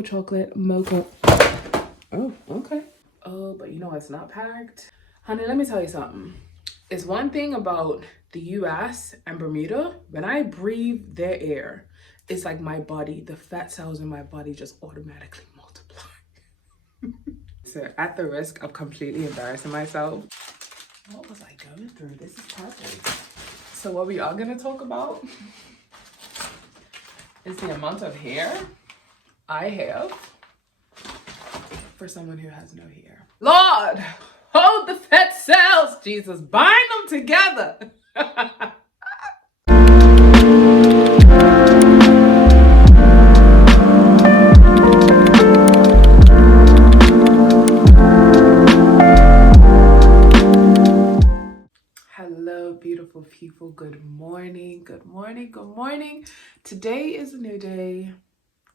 Chocolate mocha. Oh, okay. Oh, but you know it's not packed. Honey, let me tell you something. It's one thing about the US and Bermuda. When I breathe their air, it's like my body, the fat cells in my body just automatically multiply. So at the risk of completely embarrassing myself, what was I going through? This is perfect. So what we are gonna talk about is the amount of hair I have for someone who has no hair. Lord, hold the fat cells, Jesus, bind them together. Hello, beautiful people. Good morning, good morning, good morning. Today is a new day,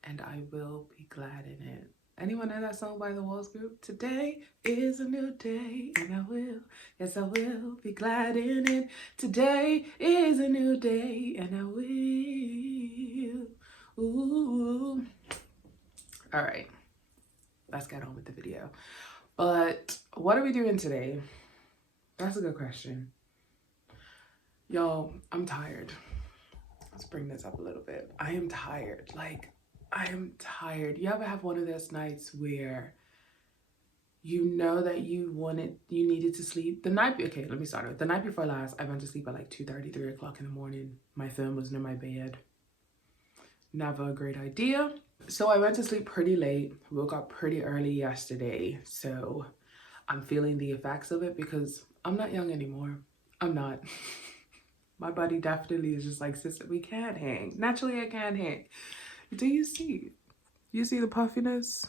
and I will be glad in it. Anyone know that song by the Walls Group? Today is a new day, and I will, yes, I will be glad in it. Today is a new day, and I will. Ooh. All right, let's get on with the video. But what are we doing today? That's a good question. Y'all, I'm tired. Let's bring this up a little bit. I am tired. Like, I am tired. You ever have one of those nights where you know that you needed to sleep? Okay, let me start with the night before last. I went to sleep at like 2:30, 3 o'clock in the morning. My phone was near my bed. Never a great idea. So I went to sleep pretty late, woke up pretty early yesterday. So I'm feeling the effects of it because I'm not young anymore. I'm not. My body definitely is just like, sister, we can't hang. Naturally, I can't hang. Do you see? You see the puffiness?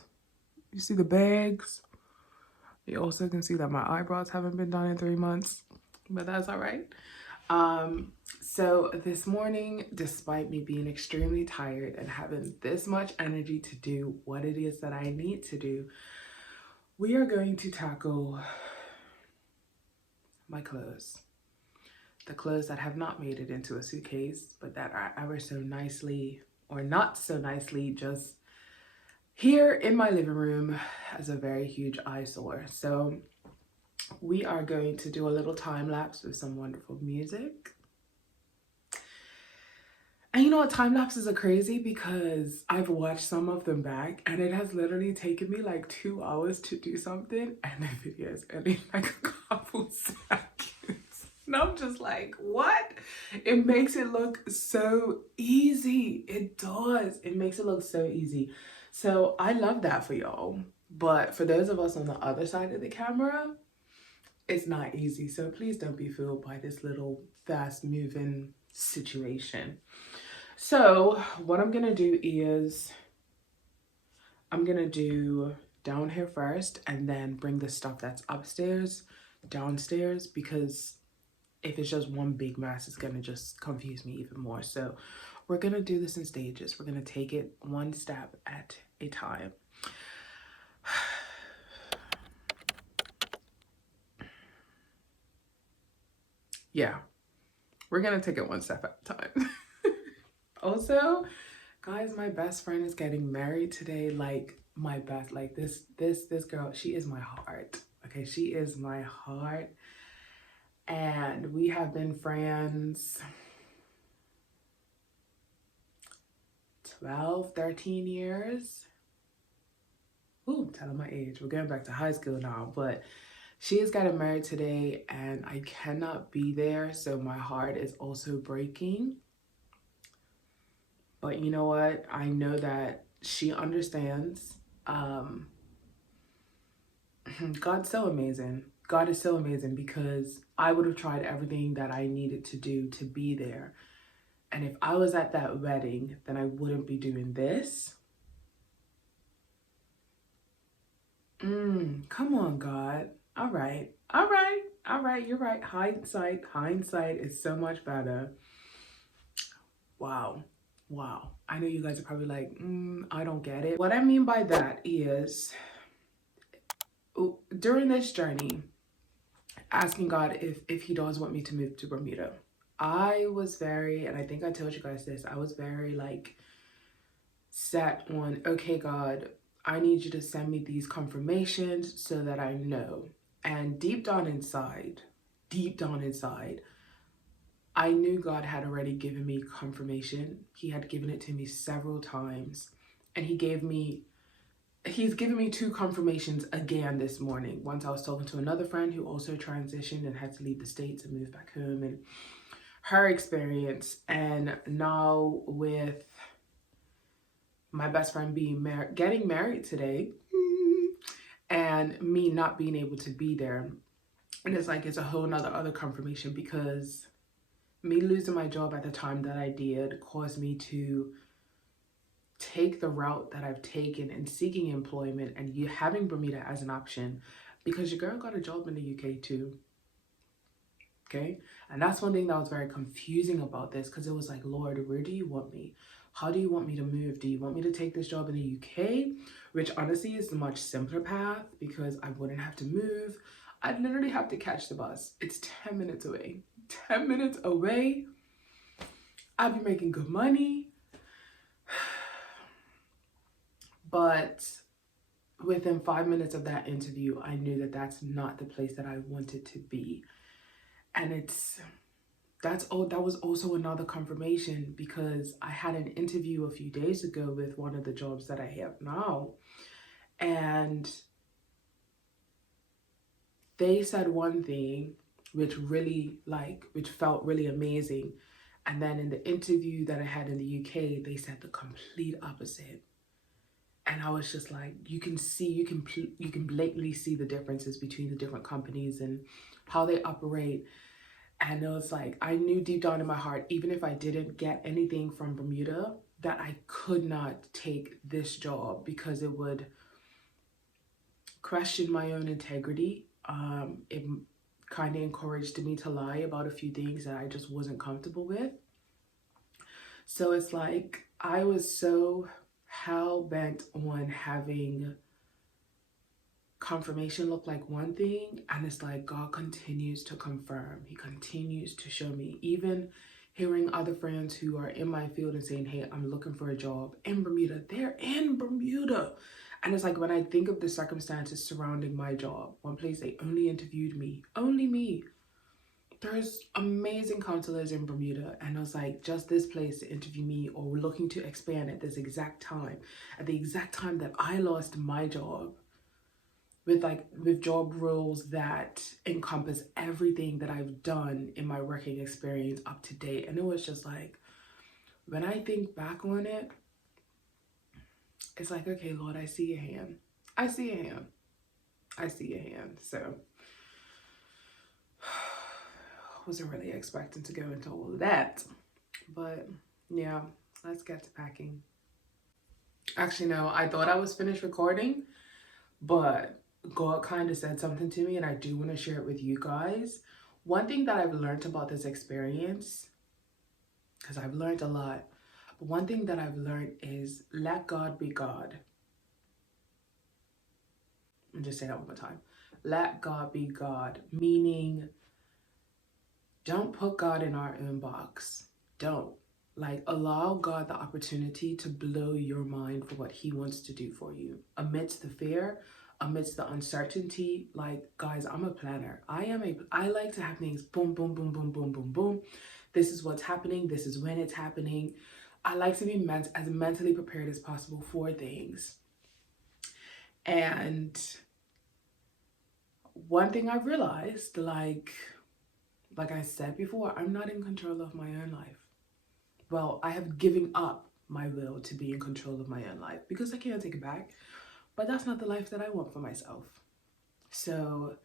You see the bags? You also can see that my eyebrows haven't been done in 3 months, but that's all right. So this morning, despite me being extremely tired and having this much energy to do what it is that I need to do, we are going to tackle my clothes. The clothes that have not made it into a suitcase, but that are ever so nicely, or not so nicely, just here in my living room as a very huge eyesore. So we are going to do a little time lapse with some wonderful music. And you know what, time lapses are crazy because I've watched some of them back and it has literally taken me like 2 hours to do something and the video is only like a couple seconds. And I'm just like, what? It makes it look so easy. It does. It makes it look so easy. So I love that for y'all. But for those of us on the other side of the camera, it's not easy. So please don't be fooled by this little fast moving situation. So what I'm gonna do is I'm gonna do down here first and then bring the stuff that's upstairs downstairs, because if it's just one big mess, it's gonna just confuse me even more. So we're gonna do this in stages. We're gonna take it one step at a time. Yeah, we're gonna take it one step at a time. Also, guys, my best friend is getting married today. Like, my best, like this girl, she is my heart. Okay, she is my heart. And we have been friends 12, 13 years. Ooh, telling my age. We're going back to high school now, but she is getting married today and I cannot be there. So my heart is also breaking. But you know what? I know that she understands. God's so amazing. God is so amazing because I would have tried everything that I needed to do to be there. And if I was at that wedding, then I wouldn't be doing this. Come on, God. All right. All right. All right. You're right. Hindsight is so much better. Wow. Wow. I know you guys are probably like, I don't get it. What I mean by that is during this journey, asking God if he does want me to move to Bermuda. I was very, and I think I told you guys this, I was very like set on, okay, God, I need you to send me these confirmations so that I know. And deep down inside, I knew God had already given me confirmation. He had given it to me several times. And he's given me two confirmations again this morning. Once I was talking to another friend who also transitioned and had to leave the States and move back home, and her experience. And now with my best friend getting married today, and me not being able to be there. And it's like, it's a whole nother other confirmation, because me losing my job at the time that I did caused me to take the route that I've taken in seeking employment and you having Bermuda as an option, because your girl got a job in the UK too. Okay. And that's one thing that was very confusing about this, because it was like, Lord, where do you want me? How do you want me to move? Do you want me to take this job in the UK? Which honestly is the much simpler path, because I wouldn't have to move. I'd literally have to catch the bus. It's 10 minutes away. 10 minutes away. I'd be making good money. But within 5 minutes of that interview, I knew that that's not the place that I wanted to be. And that was also another confirmation, because I had an interview a few days ago with one of the jobs that I have now. And they said one thing which felt really amazing. And then in the interview that I had in the UK, they said the complete opposite. And I was just like, you can blatantly see the differences between the different companies and how they operate. And it was like, I knew deep down in my heart, even if I didn't get anything from Bermuda, that I could not take this job, because it would question my own integrity. It kind of encouraged me to lie about a few things that I just wasn't comfortable with. So it's like, I was so hell-bent on having confirmation look like one thing, and it's like God continues to confirm. He continues to show me, even hearing other friends who are in my field and saying, hey, I'm looking for a job in Bermuda. They're in Bermuda. And it's like, when I think of the circumstances surrounding my job, one place they only interviewed me, only me. There's amazing counselors in Bermuda, and I was like, just this place to interview me, or we're looking to expand at this exact time, at the exact time that I lost my job, with job roles that encompass everything that I've done in my working experience up to date. And it was just like, when I think back on it, it's like, okay, Lord, I see your hand. I see your hand. I see your hand. So wasn't really expecting to go into all of that. But yeah, let's get to packing. Actually, no, I thought I was finished recording, but God kind of said something to me, and I do want to share it with you guys. One thing that I've learned about this experience, because I've learned a lot, but one thing that I've learned is let God be God. I'll just say that one more time. Let God be God, meaning don't put God in our own box. Don't. Like, allow God the opportunity to blow your mind for what he wants to do for you. Amidst the fear, amidst the uncertainty, like, guys, I'm a planner. I like to have things boom, boom, boom, boom, boom, boom, boom. This is what's happening. This is when it's happening. I like to be as mentally prepared as possible for things. And one thing I realized, like I said before, I'm not in control of my own life. Well, I have given up my will to be in control of my own life, because I can't take it back. But that's not the life that I want for myself. So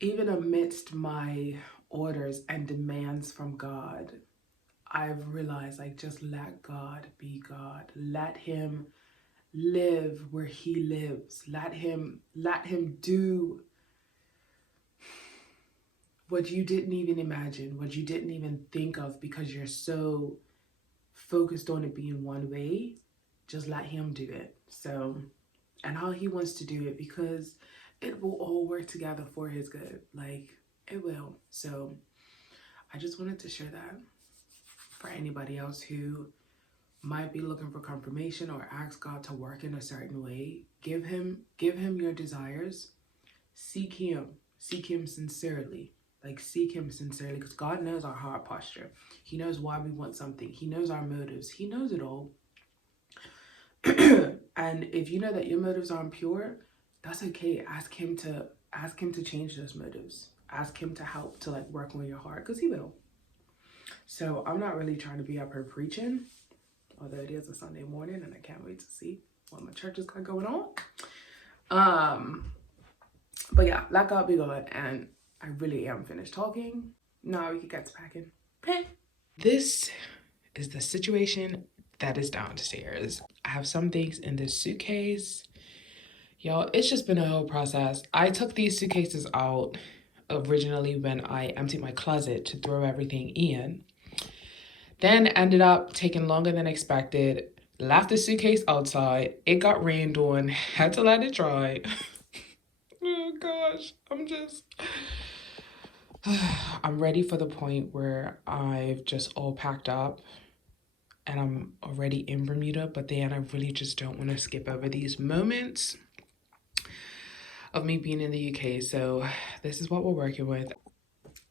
even amidst my orders and demands from God, I've realized, like, just let God be God. Let him live where he lives. Let him do what you didn't even imagine, what you didn't even think of, because you're so focused on it being one way. Just let him do it. So, and how he wants to do it, because it will all work together for his good. Like, it will. So I just wanted to share that for anybody else who might be looking for confirmation or ask God to work in a certain way, give him your desires. Seek him sincerely. Like, seek him sincerely, because God knows our heart posture. He knows why we want something. He knows our motives. He knows it all. And if you know that your motives aren't pure, that's okay. Ask him to change those motives. Ask him to help to like work on your heart, because he will. So I'm not really trying to be up here preaching, although it is a Sunday morning and I can't wait to see what my church has got going on. But yeah, let God be God, and I really am finished talking. Now we can get to packing. Okay. This is the situation that is downstairs. I have some things in this suitcase. Y'all, it's just been a whole process. I took these suitcases out originally when I emptied my closet to throw everything in. Then ended up taking longer than expected. Left the suitcase outside. It got rained on. Had to let it dry. Oh gosh, I'm ready for the point where I've just all packed up and I'm already in Bermuda, but then I really just don't want to skip over these moments of me being in the UK. So this is what we're working with.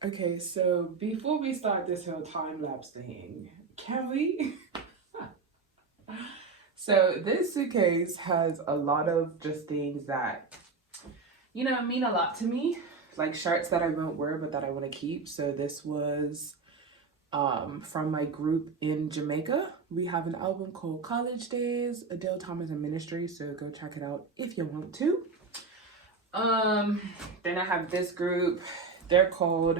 Okay, so before we start this whole time-lapse thing, can we? So this suitcase has a lot of just things that, you know, mean a lot to me. Like shirts that I won't wear but that I want to keep. So this was from my group in Jamaica. We have an album called College Days, Adele Thomas and Ministry, so go check it out if you want to. Then I have this group. They're called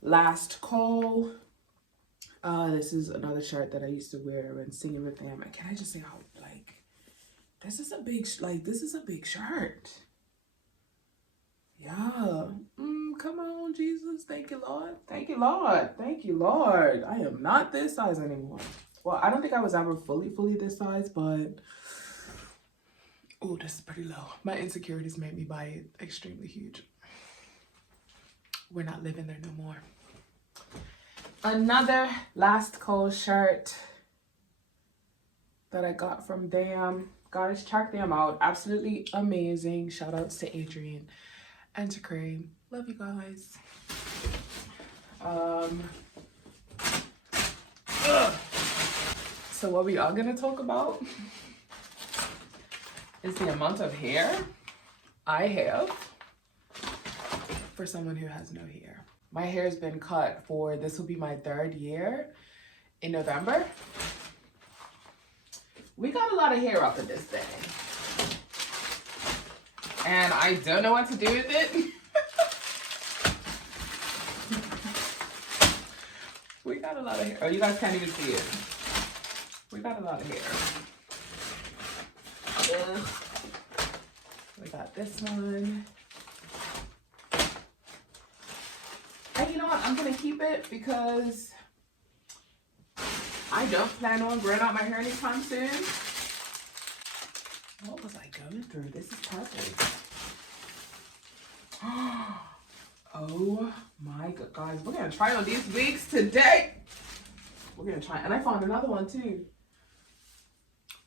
Last Call. This is another shirt that I used to wear when singing with them. And can I just say how, like, this is a big shirt. Yeah. Come on, Jesus. Thank you, Lord. Thank you, Lord. Thank you, Lord. I am not this size anymore. Well, I don't think I was ever fully this size, but oh, this is pretty low. My insecurities made me buy it extremely huge. We're not living there no more. Another Last Call shirt that I got from them. Guys, check them out. Absolutely amazing. Shout outs to Adrian and to Craig. Love you guys. So what we are gonna talk about is the amount of hair I have for someone who has no hair. My hair has been cut for, this will be my 3rd year in November. We got a lot of hair up in this thing. And I don't know what to do with it. We got a lot of hair. Oh, you guys can't even see it. We got a lot of hair. We got this one. And you know what? I'm going to keep it because I don't plan on growing out my hair anytime soon. What was I going through? This is perfect. Oh my God, guys. We're going to try on these wigs today. We're going to try. And I found another one too.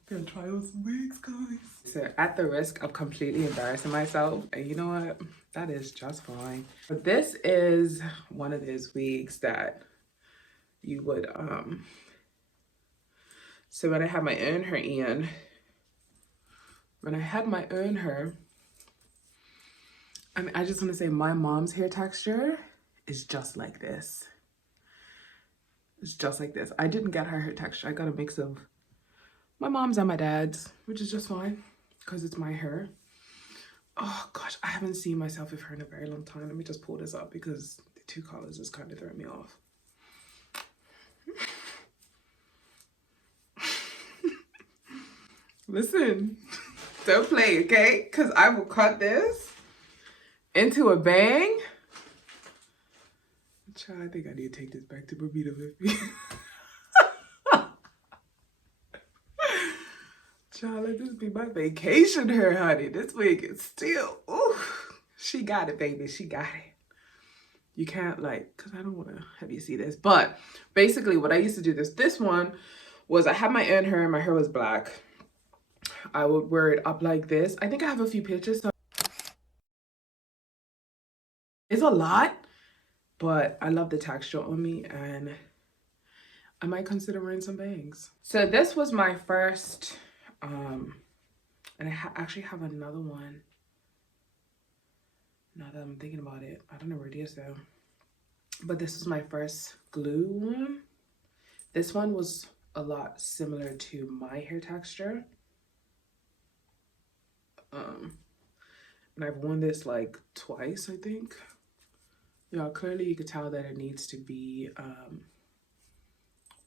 We're going to try on some wigs, guys. So at the risk of completely embarrassing myself, and you know what? That is just fine. But this is one of those wigs that you would, so when I had my own hair in, I mean, I just want to say my mom's hair texture is just like this. It's just like this. I didn't get her hair texture. I got a mix of my mom's and my dad's, which is just fine because it's my hair. Oh gosh, I haven't seen myself with hair in a very long time. Let me just pull this up because the two colors just kind of throw me off. Listen, don't play, okay? Because I will cut this into a bang. Child, I think I need to take this back to Bermuda with me. Child, let this be my vacation hair, honey. This wig is still, ooh, she got it, baby. She got it. You can't like, because I don't want to have you see this. But basically what I used to do this one was I had my own hair and my hair was black. I would wear it up like this. I think I have a few pictures. So it's a lot, but I love the texture on me and I might consider wearing some bangs. So this was my first, and I actually have another one. Now that I'm thinking about it, I don't know where it is though. But this was my first glue one. This one was a lot similar to my hair texture. And I've worn this like twice, I think. Yeah, clearly you could tell that it needs to be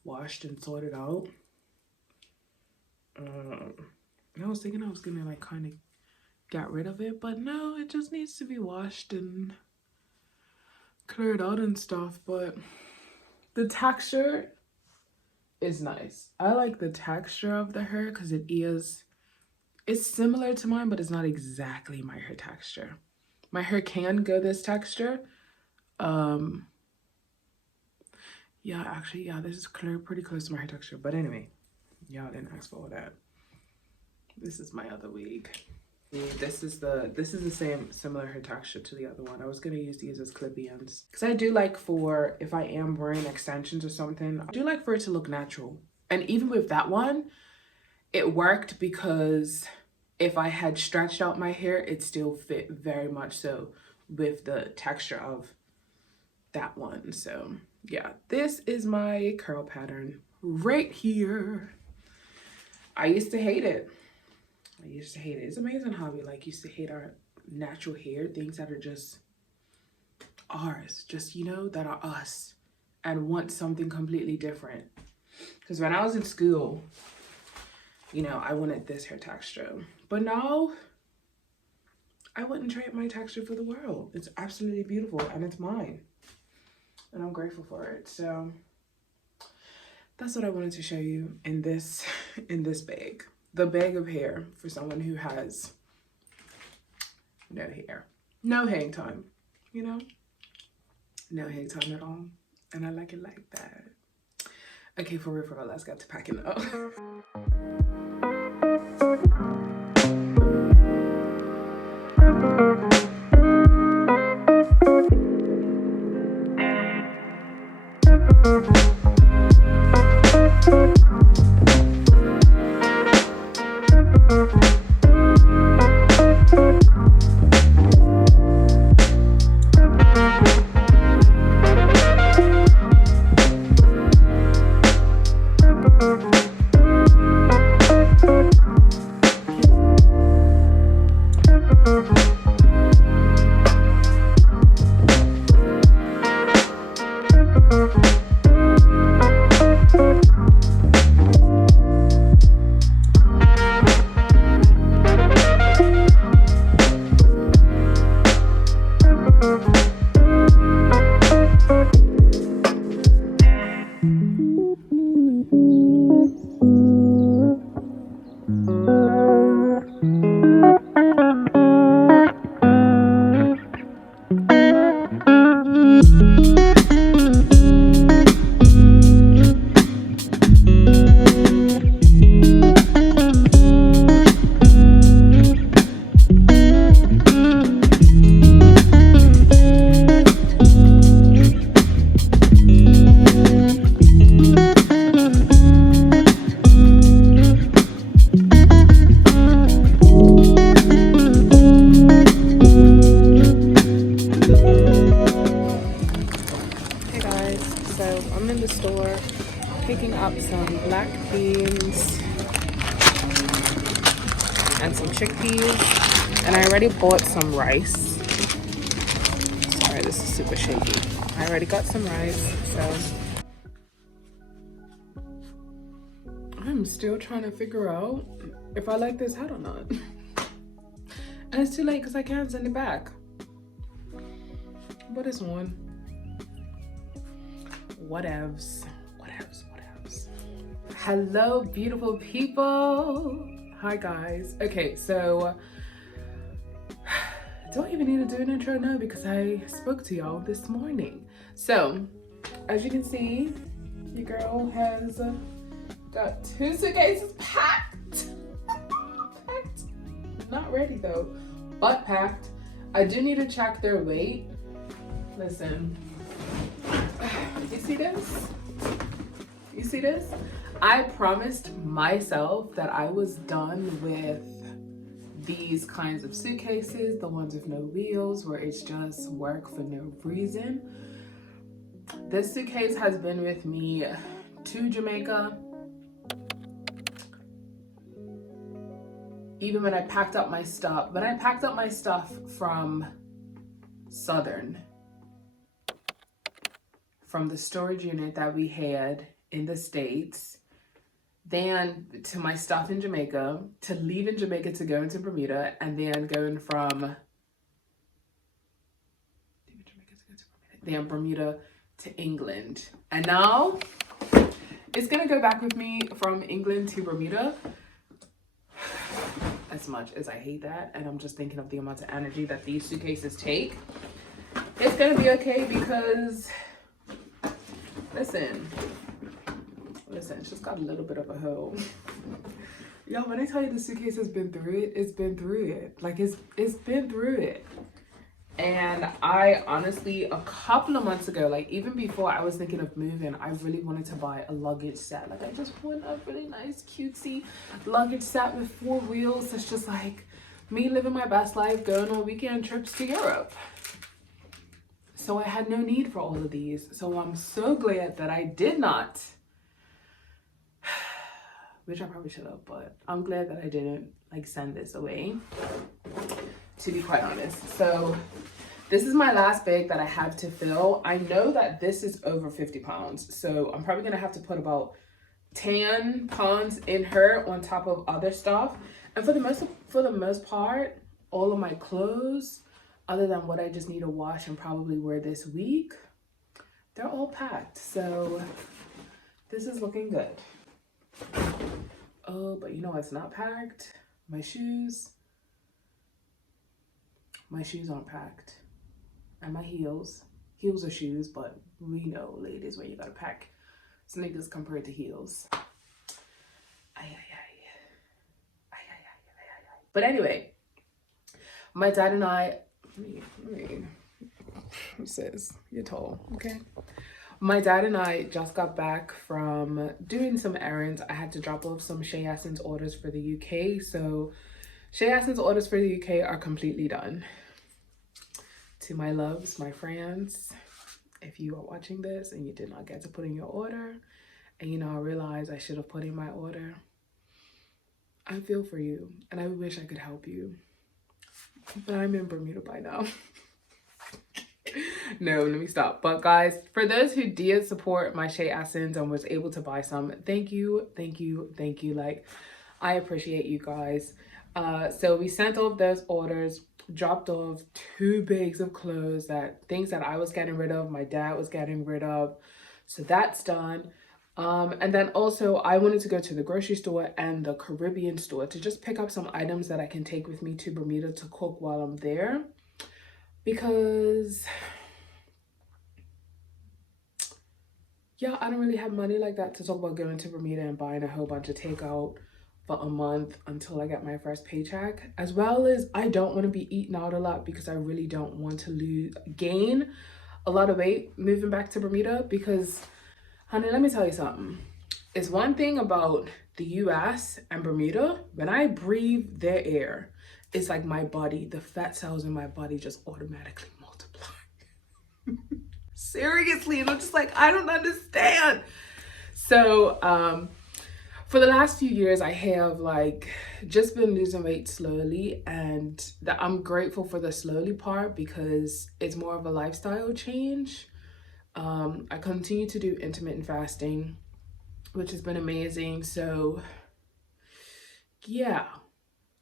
washed and sorted out. And I was thinking I was gonna like kind of get rid of it, but no, it just needs to be washed and cleared out and stuff. But the texture is nice. I like the texture of the hair because it's similar to mine, but it's not exactly my hair texture. My hair can go this texture. Yeah, actually, yeah, this is pretty close to my hair texture. But anyway, y'all didn't ask for all that. This is my other wig. This is the same similar hair texture to the other one. I was gonna use these as clippy ends because I do like for if I am wearing extensions or something, I do like for it to look natural. And even with that one, it worked because if I had stretched out my hair, it still fit very much so with the texture of that one. So yeah, this is my curl pattern right here. I used to hate it. It's amazing how we like used to hate our natural hair, things that are just ours, just, you know, that are us, and want something completely different. Because when I was in school, you know, I wanted this hair texture, but now I wouldn't trade my texture for the world. It's absolutely beautiful and it's mine, and I'm grateful for it. So that's what I wanted to show you in this bag. The bag of hair for someone who has no hair, no hang time, you know, no hang time at all. And I like it like that. Okay, for real, let's get to packing up. Picking up some black beans and some chickpeas, and I already bought some rice. Sorry, this is super shaky. I already got some rice, so I'm still trying to figure out if I like this hat or not. And it's too late because I can't send it back. But it's on. Whatevs. Hello, beautiful people. Hi, guys. Okay, so do I even need to do an intro? No, because I spoke to y'all this morning. So, as you can see, your girl has Got 2 suitcases packed. Packed. Not ready though, but packed. I do need to check their weight. Listen, you see this? You see this? I promised myself that I was done with these kinds of suitcases, the ones with no wheels, where it's just work for no reason. This suitcase has been with me to Jamaica. Even when I packed up my stuff, from Southern, from the storage unit that we had in the States, then to my stuff in Jamaica, to leave in Jamaica to go into Bermuda, and then going from Bermuda to England. And now it's gonna go back with me from England to Bermuda. As much as I hate that, and I'm just thinking of the amount of energy that these suitcases take, it's gonna be okay because listen, it's just got a little bit of a hole. Yo, when I tell you the suitcase has been through it, it's been through it. Like it's been through it. And I honestly, a couple of months ago, like even before I was thinking of moving, I really wanted to buy a luggage set. Like I just want a really nice cutesy luggage set with 4 wheels. It's just like me living my best life, going on weekend trips to Europe. So I had no need for all of these. So I'm so glad that I did not, which I probably should have, but I'm glad that I didn't like send this away, to be quite honest. So this is my last bag that I have to fill. I know that this is over 50 pounds. So I'm probably gonna have to put about 10 pounds in her on top of other stuff. And for the most part, all of my clothes, other than what I just need to wash and probably wear this week, they're all packed. So this is looking good. Oh, but you know what's not packed? My shoes. My shoes aren't packed. And my heels. Heels are shoes, but we know, ladies, where you gotta pack sneakers compared to heels. But anyway, my dad and I, sis, you're tall, okay? My dad and I just got back from doing some errands. I had to drop off some Shea Essence orders for the UK. So Shea Essence orders for the UK are completely done. To my loves, my friends, if you are watching this and you did not get to put in your order, and you know, I realize I should have put in my order, I feel for you and I wish I could help you. But I'm in Bermuda by now. No, let me stop. But guys, for those who did support my Shea Essence and was able to buy some, thank you. Like, I appreciate you guys. So we sent off those orders, dropped off 2 bags of clothes, things that I was getting rid of, my dad was getting rid of. So that's done. And then also I wanted to go to the grocery store and the Caribbean store to just pick up some items that I can take with me to Bermuda to cook while I'm there. Because yeah, I don't really have money like that to talk about going to Bermuda and buying a whole bunch of takeout for a month until I get my first paycheck. As well as I don't want to be eating out a lot because I really don't want to gain a lot of weight moving back to Bermuda. Because honey, let me tell you something. It's one thing about the US and Bermuda, when I breathe their air, it's like my body, the fat cells in my body just automatically multiply. Seriously, and I'm just like, I don't understand. So for the last few years, I have like just been losing weight slowly, and that I'm grateful for the slowly part because it's more of a lifestyle change. I continue to do intermittent fasting, which has been amazing. So yeah,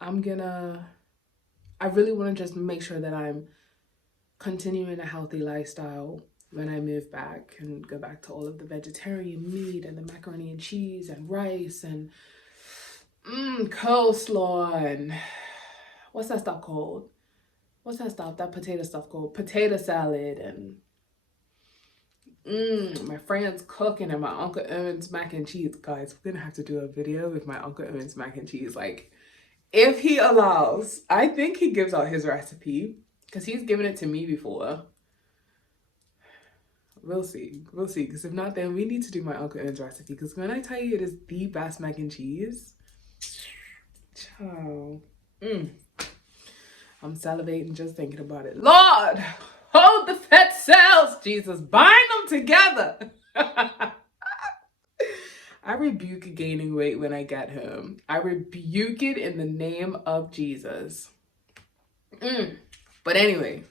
I really want to just make sure that I'm continuing a healthy lifestyle when I move back and go back to all of the vegetarian meat and the macaroni and cheese and rice and coleslaw and what's that stuff called? What's that stuff? That potato stuff called? Potato salad and My friend's cooking and my Uncle Errands mac and cheese. Guys, we're gonna have to do a video with my Uncle Errands mac and cheese. Like, if he allows. I think he gives out his recipe because he's given it to me before. We'll see. We'll see. Because if not, then we need to do my Uncle Errands recipe. Because when I tell you it is the best mac and cheese, ciao. I'm salivating just thinking about it. Lord, hold the fat cells, Jesus. Bind them together. I rebuke gaining weight when I get home. I rebuke it in the name of Jesus. But anyway,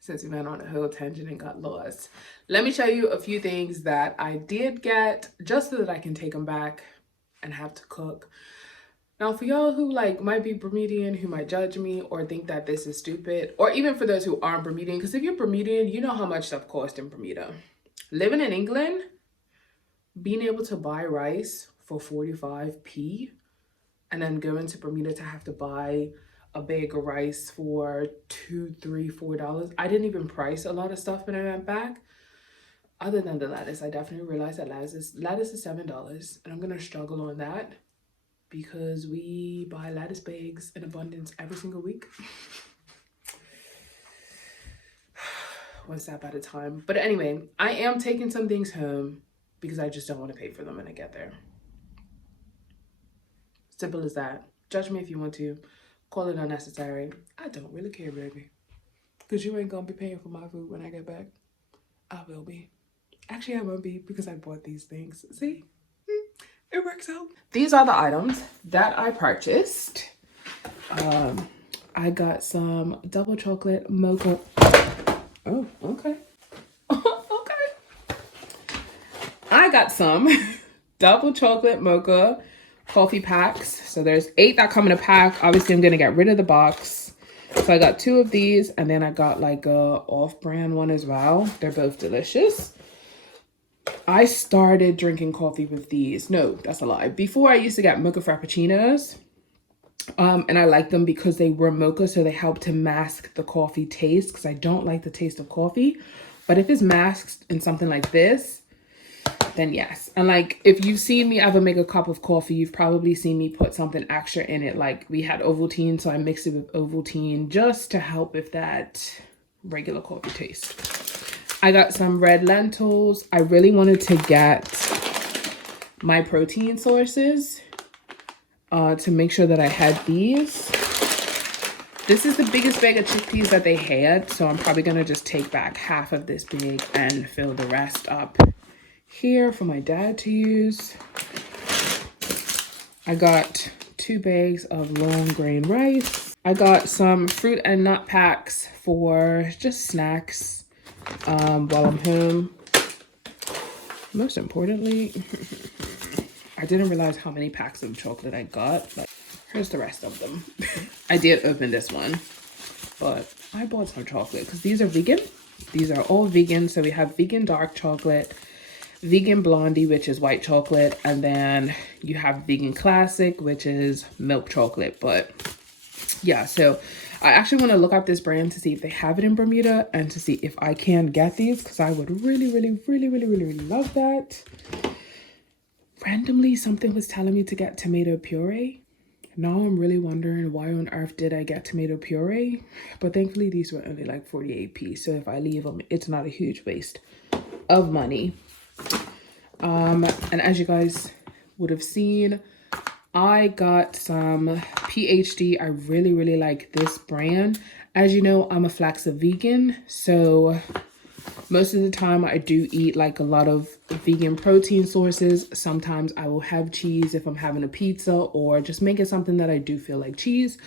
since we went on a whole tangent and got lost, let me show you a few things that I did get just so that I can take them back and have to cook. Now, for y'all who like might be Bermudian, who might judge me or think that this is stupid, or even for those who aren't Bermudian, because if you're Bermudian, you know how much stuff costs in Bermuda. Living in England, being able to buy rice for 45p and then going to Bermuda to have to buy a bag of rice for $2, $3, $4. I didn't even price a lot of stuff when I went back. Other than the lettuce, I definitely realized that lettuce is $7, and I'm gonna struggle on that because we buy lettuce bags in abundance every single week. One step at a time. But anyway, I am taking some things home because I just don't want to pay for them when I get there. Simple as that. Judge me if you want to. Call it unnecessary. I don't really care, baby. Because you ain't going to be paying for my food when I get back. I will be. Actually, I won't be because I bought these things. See? It works out. These are the items that I purchased. I got some double chocolate mocha. Oh, okay. I got some double chocolate mocha coffee packs. So there's 8 that come in a pack. Obviously, I'm going to get rid of the box. So I got 2 of these, and then I got like a off-brand one as well. They're both delicious. I started drinking coffee with these. No, that's a lie. Before, I used to get mocha frappuccinos. And I like them because they were mocha, so they help to mask the coffee taste, because I don't like the taste of coffee. But if it's masked in something like this, then yes. And like, if you've seen me ever make a cup of coffee, you've probably seen me put something extra in it. Like, we had Ovaltine, so I mixed it with Ovaltine just to help with that regular coffee taste. I got some red lentils. I really wanted to get my protein sources to make sure that I had these. This is the biggest bag of chickpeas that they had, so I'm probably gonna just take back half of this bag and fill the rest up here for my dad to use. I got 2 bags of long grain rice. I got some fruit and nut packs for just snacks while I'm home. Most importantly, I didn't realize how many packs of chocolate I got, but here's the rest of them. I did open this one, but I bought some chocolate because these are vegan. These are all vegan. So we have vegan dark chocolate, vegan blondie, which is white chocolate, and then you have vegan classic, which is milk chocolate. But yeah, so I actually want to look up this brand to see if they have it in Bermuda and to see if I can get these, because I would really love that. Randomly, something was telling me to get tomato puree. Now I'm really wondering why on earth did I get tomato puree? But thankfully, these were only like 48p. So if I leave them, it's not a huge waste of money. And as you guys would have seen, I got some PhD. I really like this brand. As you know, I'm a flaxseed vegan, so most of the time I do eat like a lot of vegan protein sources. Sometimes I will have cheese if I'm having a pizza or just making something that I do feel like cheese.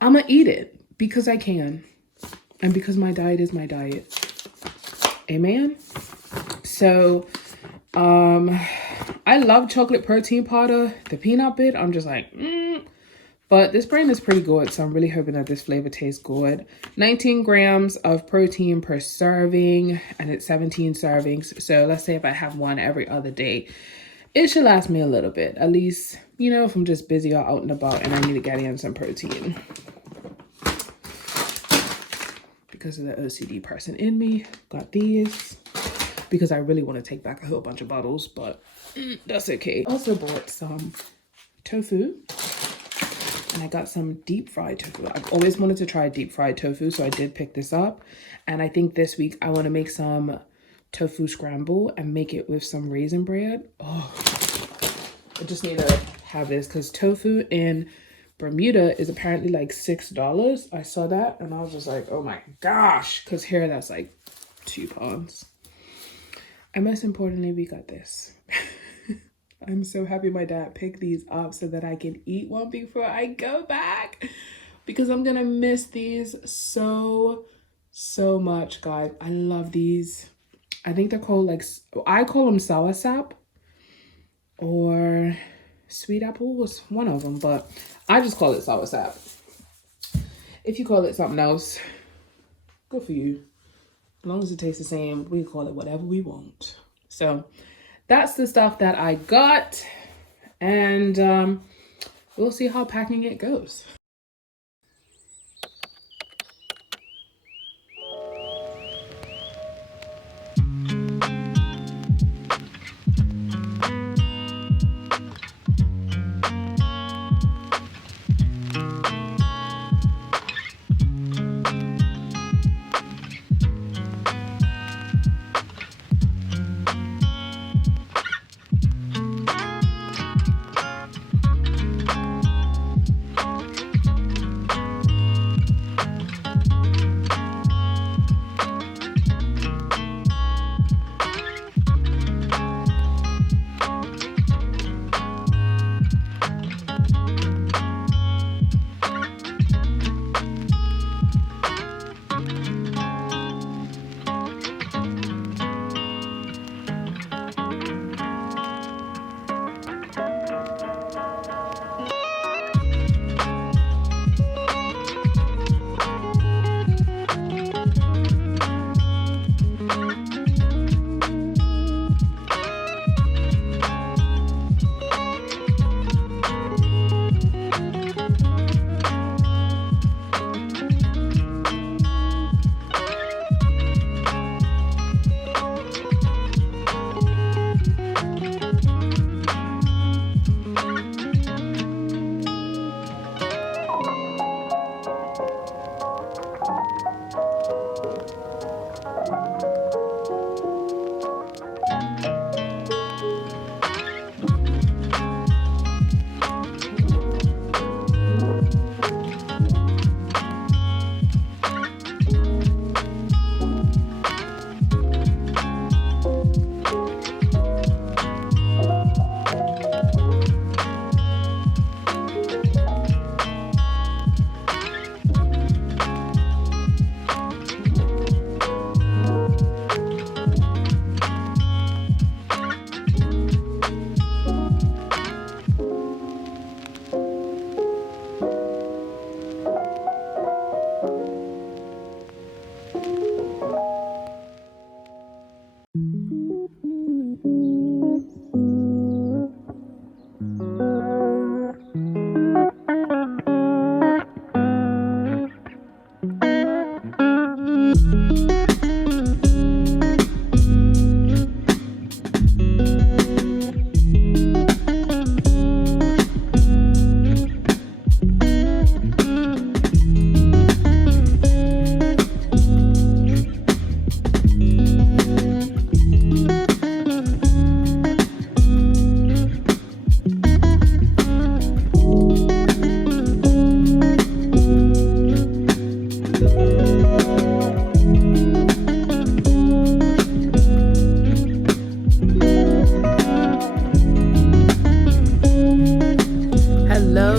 I'm gonna eat it because I can and because my diet is my diet. Amen. So I love chocolate protein powder. The peanut bit, I'm just like, But this brand is pretty good, so I'm really hoping that this flavor tastes good. 19 grams of protein per serving, and it's 17 servings. So let's say if I have one every other day, it should last me a little bit. At least, you know, if I'm just busy or out and about and I need to get in some protein. Because of the OCD person in me, got these. because I really want to take back a whole bunch of bottles, but that's okay. Also bought some tofu, and I got some deep fried tofu. I've always wanted to try deep fried tofu, so I did pick this up. And I think this week I want to make some tofu scramble and make it with some raisin bread. Oh, I just need to have this because tofu in Bermuda is apparently like $6. I saw that and I was just like, oh my gosh, because here that's like £2. And most importantly, we got this. I'm so happy my dad picked these up so that I can eat one before I go back, because I'm gonna miss these so much, guys. I love these. I think they're called like, I call them sour sap or sweet apple was one of them, but I just call it sour sap. If you call it something else, good for you. As long as it tastes the same, we call it whatever we want. So that's the stuff that I got, and we'll see how packing it goes.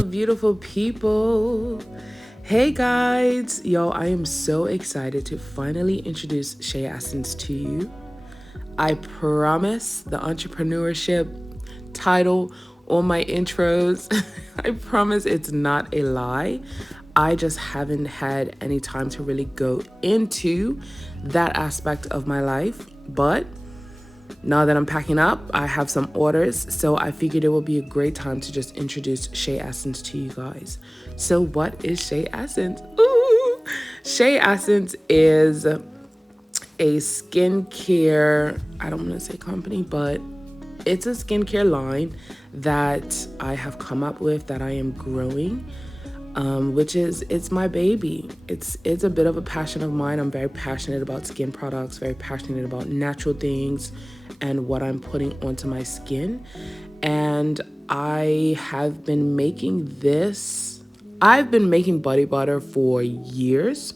Beautiful people. Hey guys, yo, I am so excited to finally introduce Shea Essence to you. I promise the entrepreneurship title on my intros, I promise it's not a lie. I just haven't had any time to really go into that aspect of my life, but now that I'm packing up, I have some orders, so I figured it would be a great time to just introduce Shea Essence to you guys. So what is Shea Essence? Ooh! Shea Essence is a skincare, I don't want to say company, but it's a skincare line that I have come up with that I am growing, which is, it's my baby. It's a bit of a passion of mine. I'm very passionate about skin products, very passionate about natural things and what I'm putting onto my skin. And I have been making this. I've been making body butter for years.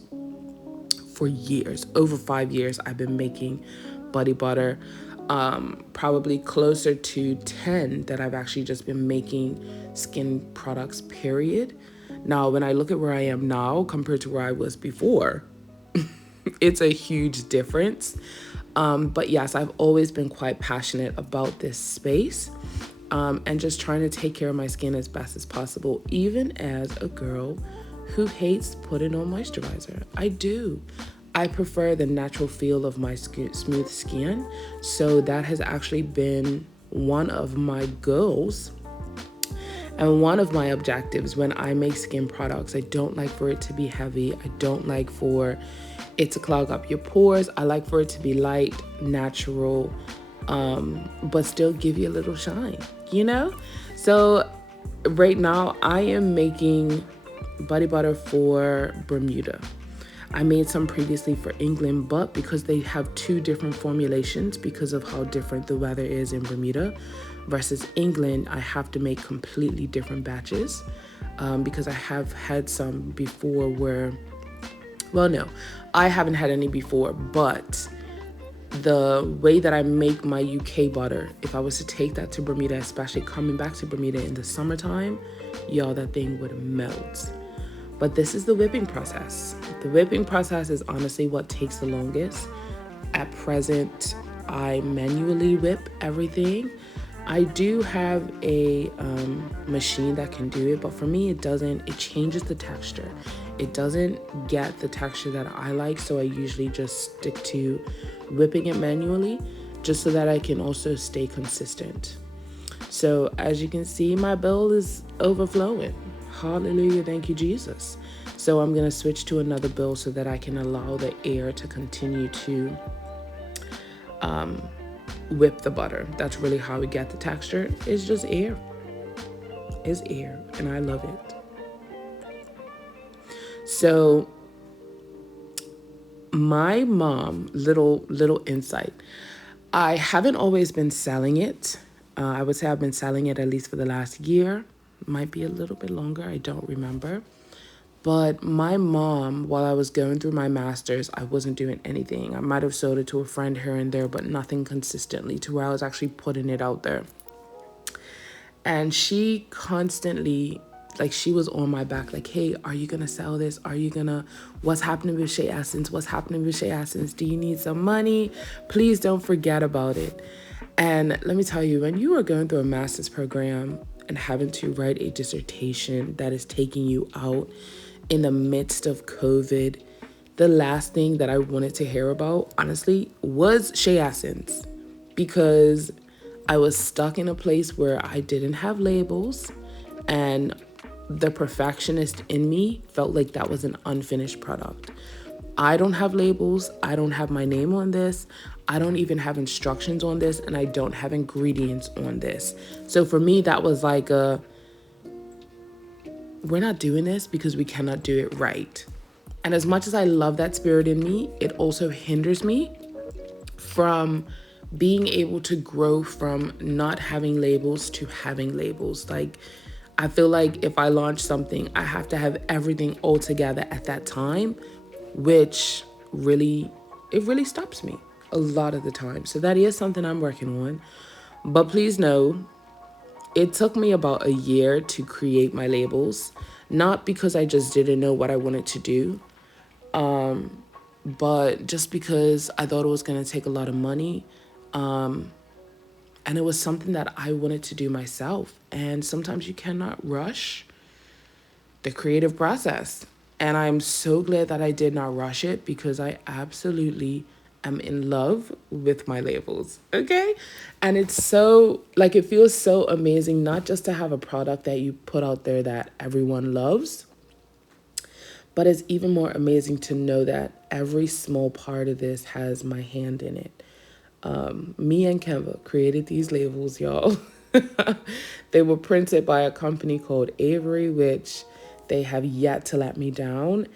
For years, over 5 years, I've been making body butter. Probably closer to 10 that I've actually just been making skin products, period. Now, when I look at where I am now compared to where I was before, it's a huge difference. But yes, I've always been quite passionate about this space, and just trying to take care of my skin as best as possible, even as a girl who hates putting on moisturizer. I do. I prefer the natural feel of my smooth skin. So that has actually been one of my goals and one of my objectives when I make skin products. I don't like for it to be heavy. I don't like for it to clog up your pores. I like for it to be light, natural, but still give you a little shine, you know? So right now I am making body butter for Bermuda. I made some previously for England, but because they have two different formulations because of how different the weather is in Bermuda versus England, I have to make completely different batches, because I have had some before where, well, no, I haven't had any before, but the way that I make my UK butter, if I was to take that to Bermuda, especially coming back to Bermuda in the summertime, y'all, that thing would melt. But this is the whipping process. The whipping process is honestly what takes the longest. At present, I manually whip everything. I do have a machine that can do it, but for me, it changes the texture. It doesn't get the texture that I like, so I usually just stick to whipping it manually, just so that I can also stay consistent. So as you can see, my bowl is overflowing. Hallelujah, thank you, Jesus. So I'm gonna switch to another bowl so that I can allow the air to continue to whip the butter. That's really how we get the texture. It's just air. It's air, and I love it. So my mom, little insight. I haven't always been selling it. I would say I've been selling it at least for the last year. Might be a little bit longer, I don't remember. But my mom, while I was going through my master's, I wasn't doing anything. I might have sold it to a friend here and there, but nothing consistently to where I was actually putting it out there. And she constantly, like, she was on my back, like, hey, are you gonna sell this? What's happening with Shea Essence? What's happening with Shea Essence? Do you need some money? Please don't forget about it. And let me tell you, when you are going through a master's program and having to write a dissertation that is taking you out in the midst of COVID, the last thing that I wanted to hear about, honestly, was Shea Essence, because I was stuck in a place where I didn't have labels, and the perfectionist in me felt like that was an unfinished product. I don't have labels. I don't have my name on this. I don't even have instructions on this, and I don't have ingredients on this. So for me, that was like we're not doing this because we cannot do it right. And as much as I love that spirit in me, it also hinders me from being able to grow from not having labels to having labels. Like, I feel like if I launch something, I have to have everything all together at that time, which really stops me a lot of the time. So that is something I'm working on. But please know, it took me about a year to create my labels, not because I just didn't know what I wanted to do, but just because I thought it was going to take a lot of money. And it was something that I wanted to do myself. And sometimes you cannot rush the creative process. And I'm so glad that I did not rush it, because I absolutely am in love with my labels, okay? And it's so, like, it feels so amazing not just to have a product that you put out there that everyone loves, but it's even more amazing to know that every small part of this has my hand in it. Me and Canva created these labels, y'all. They were printed by a company called Avery, which they have yet to let me down.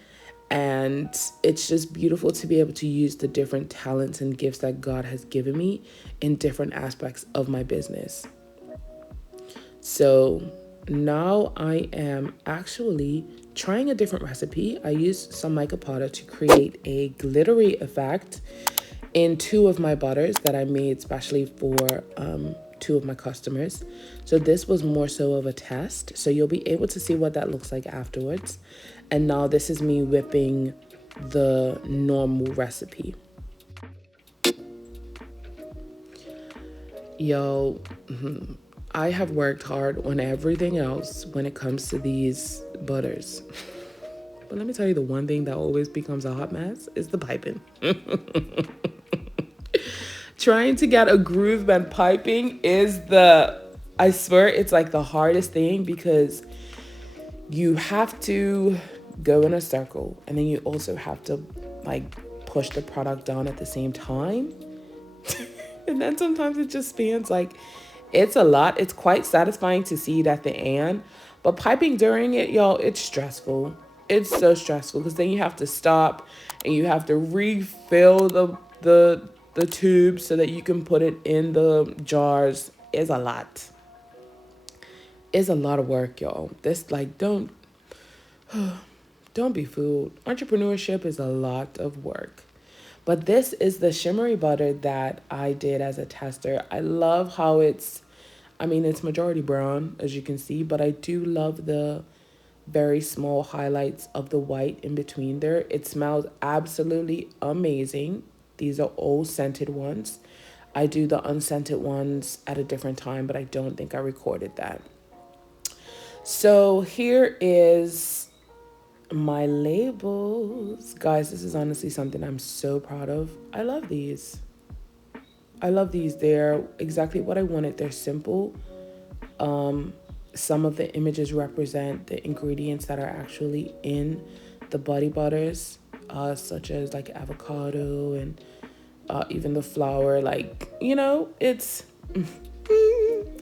And it's just beautiful to be able to use the different talents and gifts that God has given me in different aspects of my business. So now I am actually trying a different recipe. I used some mica powder to create a glittery effect in two of my butters that I made specially for two of my customers. So this was more so of a test. So you'll be able to see what that looks like afterwards. And now this is me whipping the normal recipe. Yo, I have worked hard on everything else when it comes to these butters. But let me tell you, the one thing that always becomes a hot mess is the piping. Trying to get a groove when piping is I swear it's like the hardest thing, because you have to go in a circle and then you also have to like push the product down at the same time. And then sometimes it just spins. Like, it's a lot. It's quite satisfying to see it at the end, but piping during it, y'all, it's stressful. It's so stressful, because then you have to stop and you have to refill the tube so that you can put it in the jars. It's a lot. It's a lot of work, y'all. This, like, don't be fooled. Entrepreneurship is a lot of work. But this is the shimmery butter that I did as a tester. I love how it's majority brown, as you can see, but I do love the very small highlights of the white in between there. It smells absolutely amazing. These are all scented ones. I do the unscented ones at a different time, but I don't think I recorded that. So here is my labels. Guys, this is honestly something I'm so proud of. I love these. They're exactly what I wanted. They're simple. Some of the images represent the ingredients that are actually in the body butters, such as like avocado and even the flour. Like, it's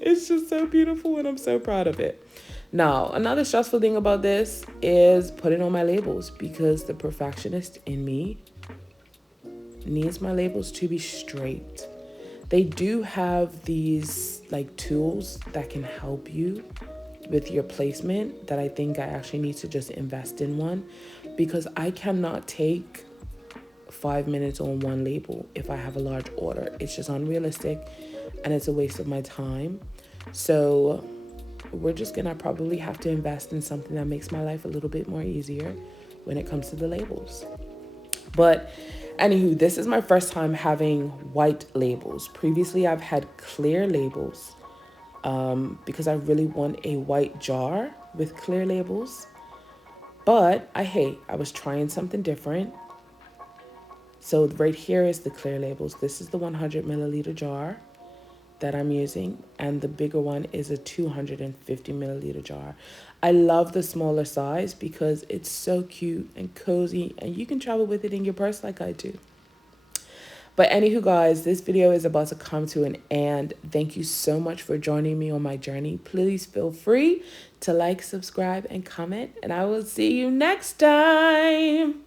it's just so beautiful, and I'm so proud of it. Now, another stressful thing about this is putting on my labels, because the perfectionist in me needs my labels to be straight. They do have these like tools that can help you with your placement that I think I actually need to just invest in one, because I cannot take 5 minutes on one label if I have a large order. It's just unrealistic and it's a waste of my time. So we're just gonna probably have to invest in something that makes my life a little bit more easier when it comes to the labels. But anywho, this is my first time having white labels. Previously, I've had clear labels because I really want a white jar with clear labels. But I was trying something different. So right here is the clear labels. This is the 100 milliliter jar that I'm using, and the bigger one is a 250 milliliter jar. I love the smaller size because it's so cute and cozy, and you can travel with it in your purse like I do. But anywho, guys, this video is about to come to an end. Thank you so much for joining me on my journey. Please feel free to like, subscribe, and comment, and I will see you next time.